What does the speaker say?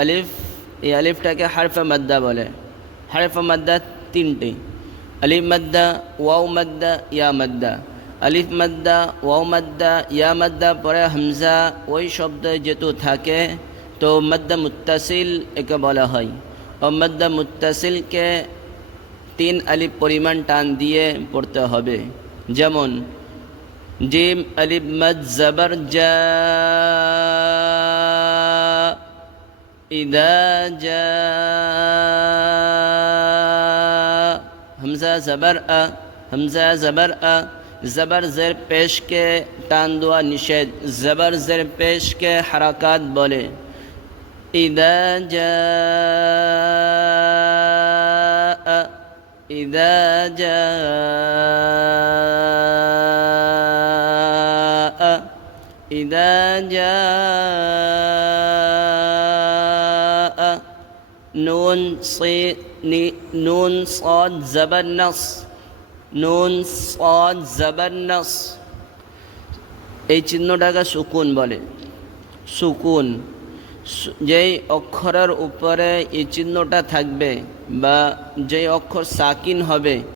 আলিফ, এই আলিফটাকে হারফে মাদ্দা বলে। হারফে মাদ্দা তিনটি: আলিফ মাদ্দা, ওয়াও মাদ্দা, ইয়া মাদ্দা। আলিফ মাদ্দা, ওয়াও মাদ্দা, ইয়া মাদ্দা পরে হামজা ওই শব্দে যেহেতু থাকে তো মাদ্দা মুত্তাসিল একে বলা হয়। ও মাদ্দা মুত্তাসিলকে 3 আলিফ পরিমাণ টান দিয়ে পড়তে হবে। যেমন জিম আলিফ মাদ জবর জা, ইদা জা। হামজা জবর আ, হামজা জবর আ। জবর জের পেশকে টান দেওয়া নিষেধ, জবর জের পেশকে হারাকাত বলে। ইদা জা, ইদা জা, ইদা জা। নুন নুন صاد زبر نص, নুন صاد زبر نص। এই চিহ্নটাকে সুকুন বলে। সুকুন যেই অক্ষরের উপরে এই চিহ্নটা থাকবে বা যেই অক্ষর সাকিন হবে